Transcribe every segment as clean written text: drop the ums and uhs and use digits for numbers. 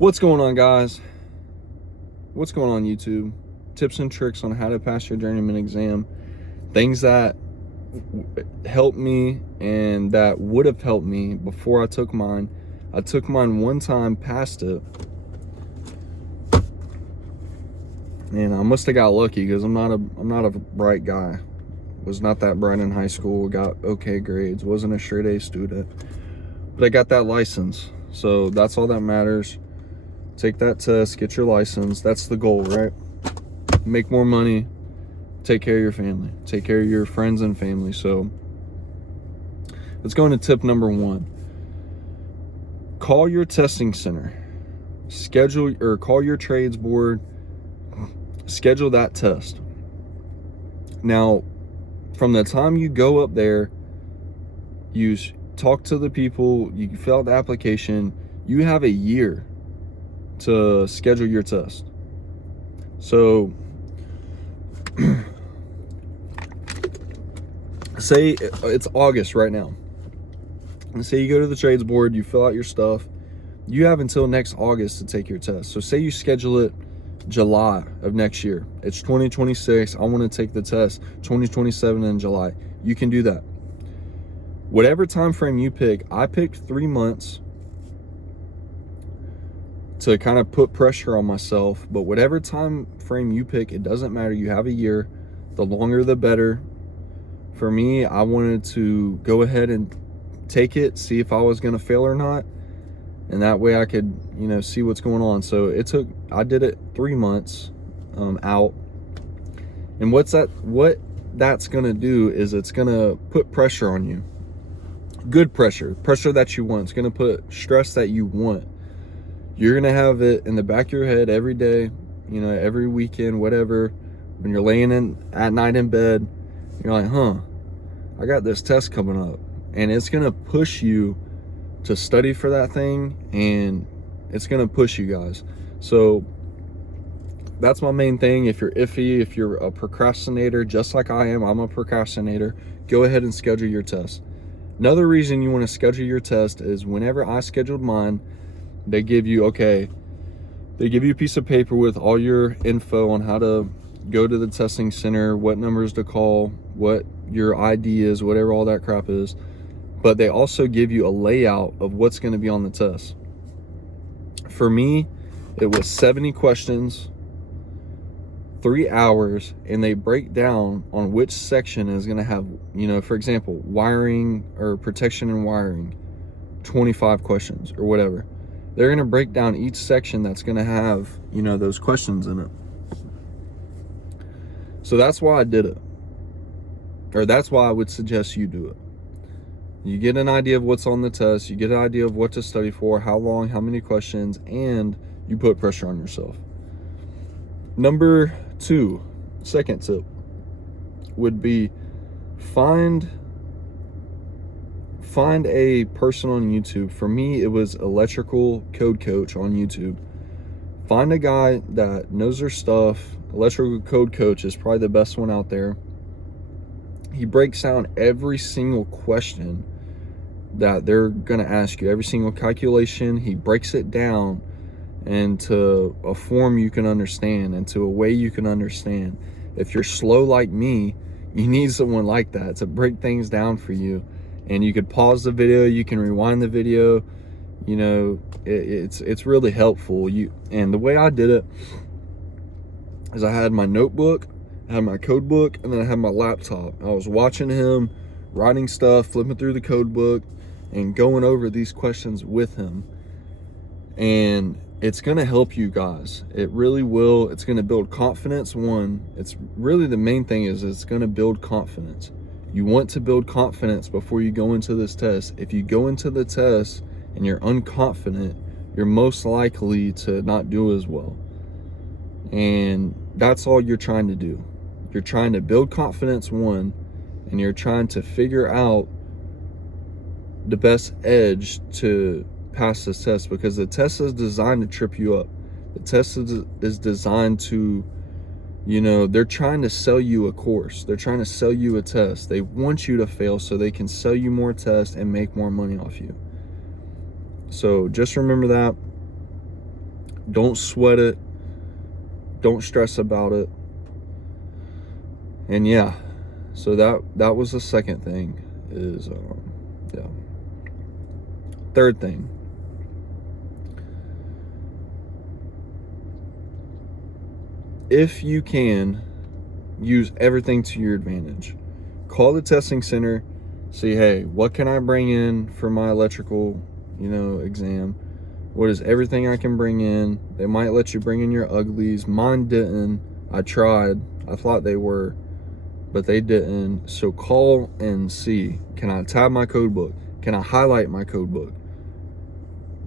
What's going on, guys? What's going on, YouTube? Tips and tricks on how to pass your journeyman exam. Things that helped me and that would have helped me before I took mine. I took mine one time, passed it, and I must have got lucky because I'm not a bright guy. Was not that bright in high school. Got okay grades. Wasn't a straight A student, but I got that license, so that's all that matters. Take that test, get your license. That's the goal, right? Make more money, take care of your family, take care of your friends and family. So let's go into tip number 1. Call your testing center, schedule or call your trades board, schedule that test. Now, from the time you go up there, you talk to the people, you fill out the application, you have a year to schedule your test. So say it's August right now, and say you go to the trades board, you fill out your stuff, you have until next August to take your test. So say you schedule it July of next year. It's 2026. I want to take the test 2027 in July. You can do that. Whatever time frame you pick, I picked 3 months to kind of put pressure on myself, but whatever time frame you pick, it doesn't matter. You have a year. The longer the better. For me, I wanted to go ahead and take it, see if I was going to fail or not, and that way I could, see what's going on. So I did it 3 months out, and what that's going to do is it's going to put pressure on you. Good pressure that you want. It's going to put stress that you want. You're going to have it in the back of your head every day, every weekend, whatever. When you're laying at night in bed, you're like, I got this test coming up. And it's going to push you to study for that thing, and it's going to push you guys. So that's my main thing. If you're iffy, if you're a procrastinator, just like I am, I'm a procrastinator, go ahead and schedule your test. Another reason you want to schedule your test is whenever I scheduled mine, they give you a piece of paper with all your info on how to go to the testing center, what numbers to call, what your ID is, whatever all that crap is. But they also give you a layout of what's going to be on the test. For me, it was 70 questions, 3 hours, and they break down on which section is going to have, for example, wiring or protection and wiring, 25 questions or whatever. They're going to break down each section that's going to have, those questions in it. So that's why I did it. Or that's why I would suggest you do it. You get an idea of what's on the test. You get an idea of what to study for, how long, how many questions, and you put pressure on yourself. Number 2, second tip, would be find a person on YouTube. For me, it was Electrical Code Coach on YouTube. Find a guy that knows their stuff. Electrical Code Coach is probably the best one out there. He breaks down every single question that they're going to ask you, every single calculation. He breaks it down into a form you can understand, into a way you can understand. If you're slow like me, you need someone like that to break things down for you. And you could pause the video, you can rewind the video. It's really helpful. And the way I did it is I had my notebook, I had my code book, and then I had my laptop. I was watching him, writing stuff, flipping through the code book, and going over these questions with him. And it's going to help you guys. It really will. It's going to build confidence. It's really the main thing is it's going to build confidence. You want to build confidence before you go into this test. If you go into the test and you're unconfident, you're most likely to not do as well. And that's all you're trying to do. You're trying to build confidence, and you're trying to figure out the best edge to pass this test, because the test is designed to trip you up. The test is designed to, they're trying to sell you a course. They're trying to sell you a test. They want you to fail so they can sell you more tests and make more money off you. So just remember that. Don't sweat it. Don't stress about it. And yeah, so that was the second thing is, yeah. Third thing, if you can, use everything to your advantage. Call the testing center, say, hey, what can I bring in for my electrical, exam? What is everything I can bring in? They might let you bring in your uglies. Mine didn't. I tried. I thought they were, but they didn't. So call and see, can I tab my code book? Can I highlight my code book?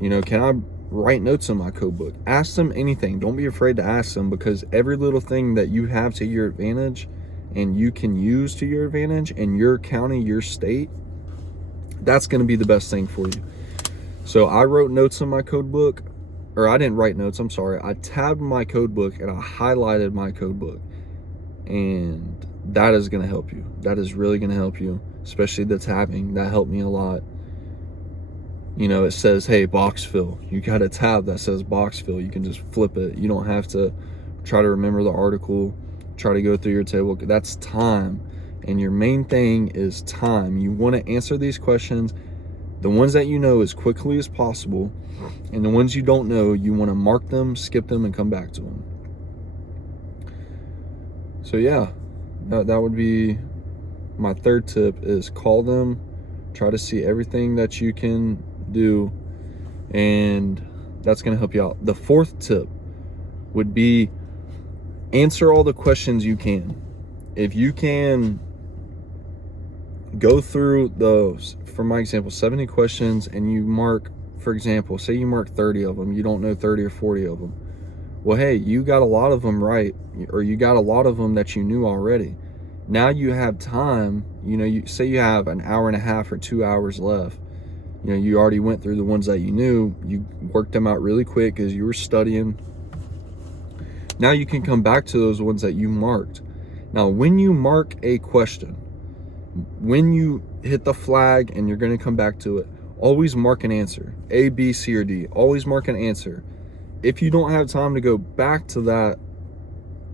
Can I write notes in my code book? Ask them anything. Don't be afraid to ask them, because every little thing that you have to your advantage and you can use to your advantage in your county, your state, that's going to be the best thing for you. So I wrote notes in my code book, or I didn't write notes, I'm sorry. I tabbed my code book and I highlighted my code book. And that is going to help you. That is really going to help you, especially the tabbing. That helped me a lot. It says, hey, box fill. You got a tab that says box fill. You can just flip it. You don't have to try to remember the article, try to go through your table. That's time. And your main thing is time. You want to answer these questions, the ones that you know, as quickly as possible. And the ones you don't know, you want to mark them, skip them, and come back to them. So yeah, that would be my third tip, is call them, try to see everything that you can do, and that's going to help you out. The fourth tip would be answer all the questions you can. If you can go through those, for my example, 70 questions, and you mark, for example, say you mark 30 of them, you don't know 30 or 40 of them. Well, hey, you got a lot of them right, or you got a lot of them that you knew already. Now you have time, you say you have an hour and a half or 2 hours left. You already went through the ones that you knew. You worked them out really quick because you were studying. Now you can come back to those ones that you marked. Now, when you mark a question, when you hit the flag and you're going to come back to it, always mark an answer. A, B, C, or D. Always mark an answer. If you don't have time to go back to that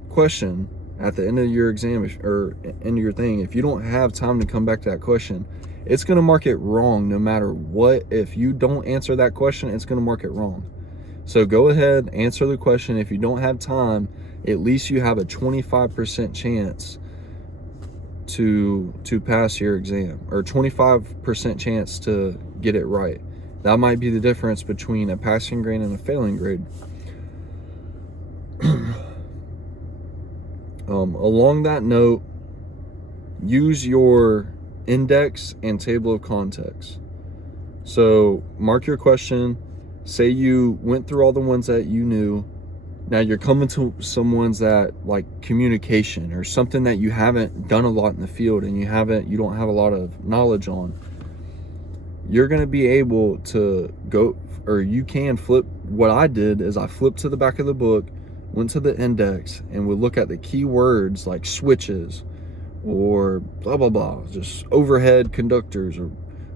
question at the end of your exam or end of your thing, if you don't have time to come back to that question, it's going to mark it wrong no matter what. If you don't answer that question, it's going to mark it wrong. So go ahead, answer the question. If you don't have time, at least you have a 25% chance to pass your exam, or 25% chance to get it right. That might be the difference between a passing grade and a failing grade. Along that note, use your index and table of contents. So mark your question. Say you went through all the ones that you knew. Now you're coming to some ones that, like communication or something that you haven't done a lot in the field and you don't have a lot of knowledge on. You're going to be able to go, or you can flip. What I did is I flipped to the back of the book, went to the index, and would look at the key words like switches or blah, blah, blah, just overhead conductors or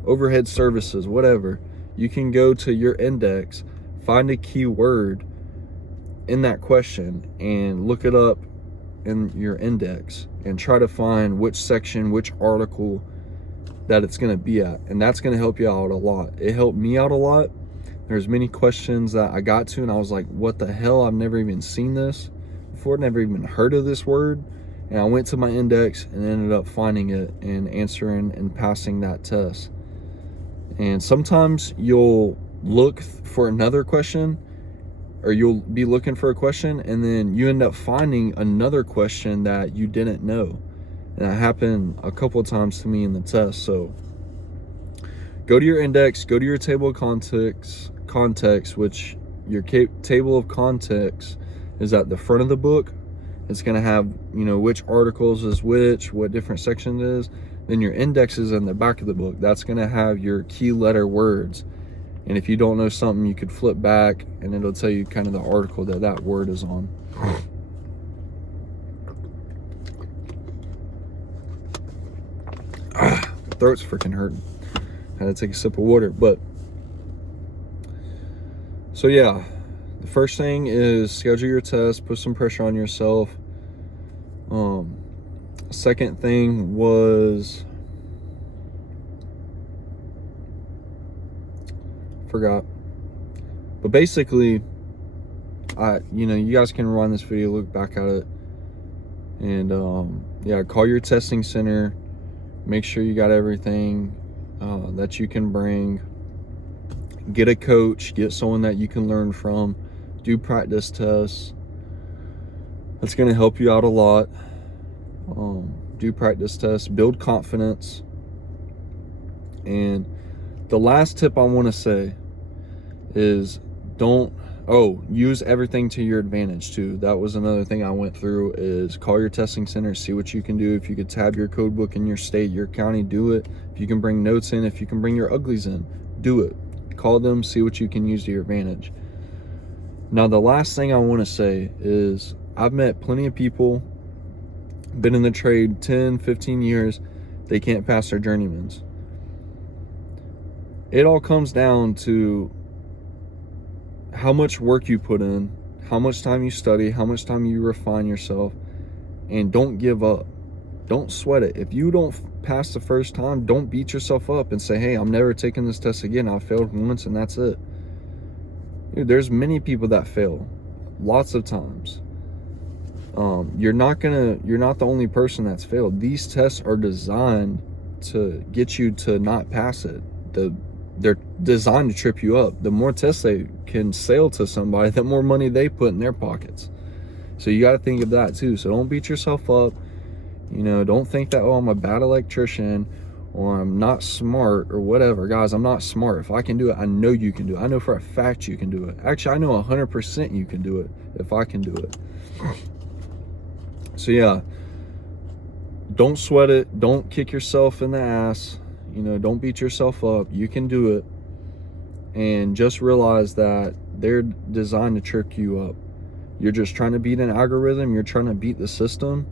overhead services, whatever. You can go to your index, find a key word in that question and look it up in your index and try to find which section, which article that it's going to be at. And that's going to help you out a lot. It helped me out a lot. There's many questions that I got to and I was like, what the hell? I've never even seen this before, never even heard of this word. And I went to my index and ended up finding it and answering and passing that test. And sometimes you'll look for another question, or you'll be looking for a question and then you end up finding another question that you didn't know. And that happened a couple of times to me in the test. So go to your index, go to your table of context, which your table of context is at the front of the book. It's going to have, which articles is which, what different section it is. Then your index is in the back of the book. That's going to have your key letter words. And if you don't know something, you could flip back and it'll tell you kind of the article that word is on. Throat's freaking hurting. Had to take a sip of water. But so yeah, the first thing is schedule your test, put some pressure on yourself. Second thing was, forgot, but basically, you guys can rewind this video, look back at it, and yeah, call your testing center, make sure you got everything that you can bring. Get a coach, get someone that you can learn from, do practice tests. That's going to help you out a lot. Do practice tests, build confidence. And the last tip I want to say is use everything to your advantage too. That was another thing I went through, is call your testing center, see what you can do. If you could tab your code book in your state, your county, do it. If you can bring notes in, if you can bring your uglies in, do it. Call them, see what you can use to your advantage. Now, the last thing I want to say is I've met plenty of people, been in the trade 10, 15 years, they can't pass their journeymans. It all comes down to how much work you put in, how much time you study, how much time you refine yourself, and don't give up. Don't sweat it. If you don't pass the first time, don't beat yourself up and say, hey, I'm never taking this test again. I failed once and that's it. Dude, there's many people that fail lots of times. You're not the only person that's failed. These tests are designed to get you to not pass it. They're designed to trip you up. The more tests they can sell to somebody, the more money they put in their pockets. So you got to think of that too. So don't beat yourself up. Don't think that, oh, I'm a bad electrician or I'm not smart or whatever. Guys, I'm not smart. If I can do it, I know you can do it. I know for a fact you can do it. Actually, I know 100% you can do it if I can do it. So yeah, don't sweat it. Don't kick yourself in the ass. Don't beat yourself up. You can do it. And just realize that they're designed to trick you up. You're just trying to beat an algorithm. You're trying to beat the system.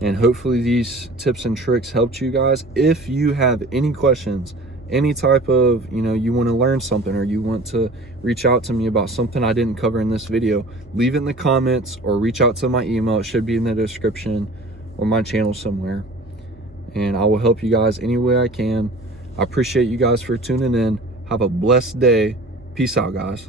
And hopefully these tips and tricks helped you guys. If you have any questions, any type of, you want to learn something or you want to reach out to me about something I didn't cover in this video, leave it in the comments or reach out to my email. It should be in the description or my channel somewhere. And I will help you guys any way I can. I appreciate you guys for tuning in. Have a blessed day. Peace out, guys.